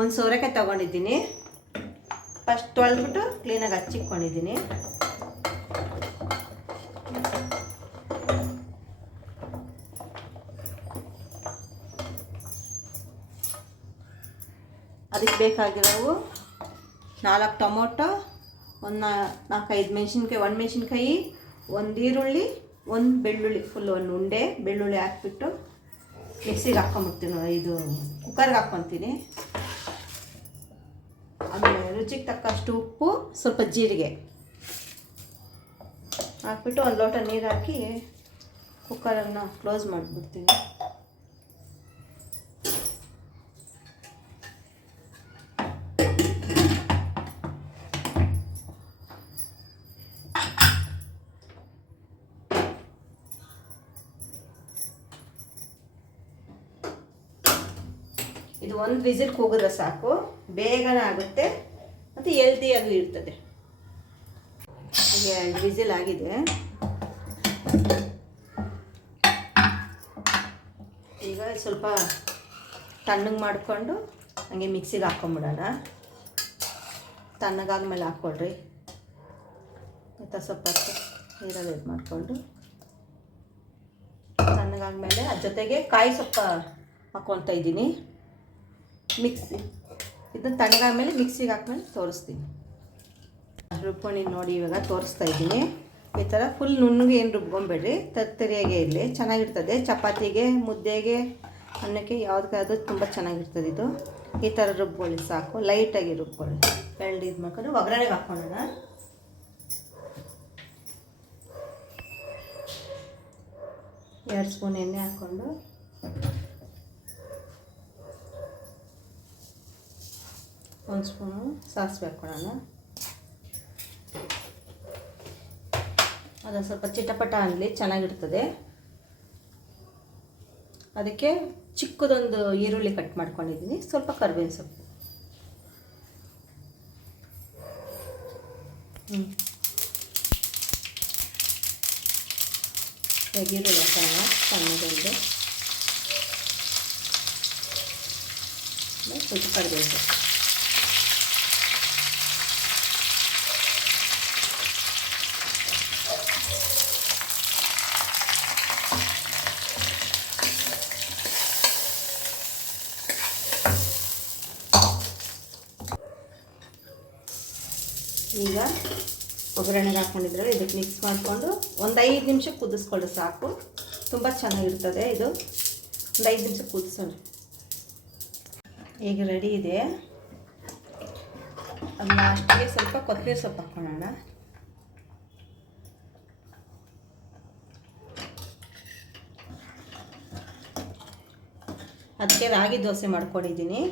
ಒಂದು ಸೋರೆಕಾಯಿ ತೊಗೊಂಡಿದ್ದೀನಿ. ಫಸ್ಟ್ ತೊಳೆದ್ಬಿಟ್ಟು ಕ್ಲೀನಾಗಿ ಹಚ್ಚಿಟ್ಕೊಂಡಿದ್ದೀನಿ. ಅದಕ್ಕೆ ಬೇಕಾಗಿರೋವು 4 ಟೊಮೊಟೊ, ಒಂದು 4-5 ಮೆಣಸಿನ್ಕಾಯಿ, ಒಣಮೆಣಸಿನ್ಕಾಯಿ, ಒಂದು ಈರುಳ್ಳಿ, ಒಂದು ಬೆಳ್ಳುಳ್ಳಿ, ಫುಲ್ ಒಂದು ಉಂಡೆ ಬೆಳ್ಳುಳ್ಳಿ ಹಾಕ್ಬಿಟ್ಟು ಮಿಕ್ಸಿಗೆ ಹಾಕ್ಕೊಂಬಿಡ್ತೀನಿ. ಇದು ಕುಕ್ಕರ್ಗೆ ಹಾಕ್ಕೊತೀನಿ. ಆಮೇಲೆ ರುಚಿಗೆ ತಕ್ಕಷ್ಟು ಉಪ್ಪು, ಸ್ವಲ್ಪ ಜೀರಿಗೆ ಹಾಕ್ಬಿಟ್ಟು ಒಂದು ಲೋಟ ನೀರು ಹಾಕಿ ಕುಕ್ಕರನ್ನು ಕ್ಲೋಸ್ ಮಾಡಿಬಿಡ್ತೀನಿ. ಇದು ಒಂದು ವಿಸಿಲ್ ಕೂಗಿದ್ರೆ ಸಾಕು, ಬೇಗನೆ ಆಗುತ್ತೆ ಮತ್ತು ಹೆಲ್ದಿಯಾಗೂ ಇರ್ತದೆ. ಈಗ 2 ವಿಸಿಲ್ ಆಗಿದೆ. ಈಗ ಸ್ವಲ್ಪ ತಣ್ಣಗೆ ಮಾಡಿಕೊಂಡು ಹಂಗೆ ಮಿಕ್ಸಿಗೆ ಹಾಕ್ಕೊಂಬಿಡೋಣ. ತಣ್ಣಗಾದ್ಮೇಲೆ ಹಾಕ್ಕೊಳ್ರಿ. ಮತ್ತು ಸ್ವಲ್ಪ ನೀರಲ್ಲಿ ಇದು ಮಾಡಿಕೊಂಡು ತಣ್ಣಗಾದ್ಮೇಲೆ ಅದ್ರ ಜೊತೆಗೆ ಕಾಯಿ ಸೊಪ್ಪ ಹಾಕ್ಕೊಳ್ತಾ ಇದ್ದೀನಿ. ಮಿಕ್ಸಿ ಇದನ್ನು ತಣ್ಣಗಾದ್ಮೇಲೆ ಮಿಕ್ಸಿಗೆ ಹಾಕ್ಮೇಲೆ ತೋರಿಸ್ತೀನಿ. ರುಬ್ಕೊಂಡು ನೋಡಿ ಇವಾಗ ತೋರಿಸ್ತಾ ಇದ್ದೀನಿ. ಈ ಥರ ಫುಲ್ ನುಣ್ಣಗೆ ಏನು ರುಬ್ಕೊಂಬೇಡ್ರಿ, ತರಿಯಾಗೆ ಇರಲಿ, ಚೆನ್ನಾಗಿರ್ತದೆ. ಚಪಾತಿಗೆ, ಮುದ್ದೆಗೆ, ಅನ್ನಕ್ಕೆ ಯಾವುದಕ್ಕಾದ್ರೂ ತುಂಬ ಚೆನ್ನಾಗಿರ್ತದೆ. ಇದು ಈ ಥರ ರುಬ್ಕೊಳ್ಳಿ ಸಾಕು, ಲೈಟಾಗಿ ರುಬ್ಕೊಳ್ಳಿ. ಎರಡು ಇದು ಮಾಡ್ಕೊಂಡು ಒಗ್ಗರಣೆಗೆ ಹಾಕ್ಕೊಳ್ಳೋಣ. ಎರಡು ಸ್ಪೂನ್ ಎಣ್ಣೆ ಹಾಕ್ಕೊಂಡು ಒಂದು ಸ್ಪೂನು ಸಾಸಿವೆ ಹಾಕ್ಕೊಳ್ಳೋಣ. ಅದು ಸ್ವಲ್ಪ ಚಿಟಪಟ ಅನ್ನಲಿ, ಚೆನ್ನಾಗಿರ್ತದೆ. ಅದಕ್ಕೆ ಚಿಕ್ಕದೊಂದು ಈರುಳ್ಳಿ ಕಟ್ ಮಾಡ್ಕೊಂಡಿದ್ದೀನಿ, ಸ್ವಲ್ಪ ಕರಿಬೇವಿನ ಸೊಪ್ಪು. ಈರುಳ್ಳಿ ಹಾಕೋಣ ಸಣ್ಣದೊಂದು, ಸ್ವಲ್ಪ ಕರಿಬೇವಿನ ಸೊಪ್ಪು. ಈಗ ಒಗ್ಗರಣೆಗೆ ಹಾಕ್ಕೊಂಡಿದ್ರೆ ಇದಕ್ಕೆ ಮಿಕ್ಸ್ ಮಾಡಿಕೊಂಡು ಒಂದು 5 ನಿಮಿಷ ಕುದಿಸ್ಕೊಳ್ಳಿ ಸಾಕು, ತುಂಬ ಚೆನ್ನಾಗಿರ್ತದೆ. ಇದು ಒಂದು 5 ನಿಮಿಷ ಕುದಿಸೋಣ. ಈಗ ರೆಡಿ ಇದೆ. ಅದು ಲಾಸ್ಟಿಗೆ ಸ್ವಲ್ಪ ಕೊತ್ತಂಬರಿ ಸೊಪ್ಪು ಹಾಕ್ಕೊಳ್ಳೋಣ. ಅದಕ್ಕೆ ರಾಗಿ ದೋಸೆ ಮಾಡ್ಕೊಂಡಿದ್ದೀನಿ.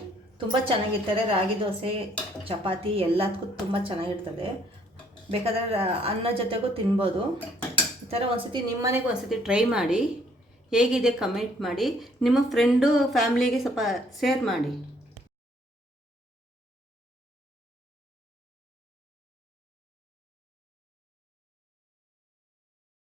ತುಂಬ ಚೆನ್ನಾಗಿರ್ತಾರೆ ರಾಗಿ ದೋಸೆ, ಚಪಾತಿ ಎಲ್ಲದಕ್ಕೂ ತುಂಬ ಚೆನ್ನಾಗಿರ್ತದೆ. ಬೇಕಾದರೆ ಅನ್ನ ಜೊತೆಗೂ ತಿನ್ಬೋದು. ಈ ಥರ ಒಂದ್ಸತಿ ನಿಮ್ಮ ಮನೆಗೆ ಒಂದ್ಸತಿ ಟ್ರೈ ಮಾಡಿ, ಹೇಗಿದೆ ಕಮೆಂಟ್ ಮಾಡಿ. ನಿಮ್ಮ ಫ್ರೆಂಡು ಫ್ಯಾಮ್ಲಿಗೆ ಸ್ವಲ್ಪ ಶೇರ್ ಮಾಡಿ.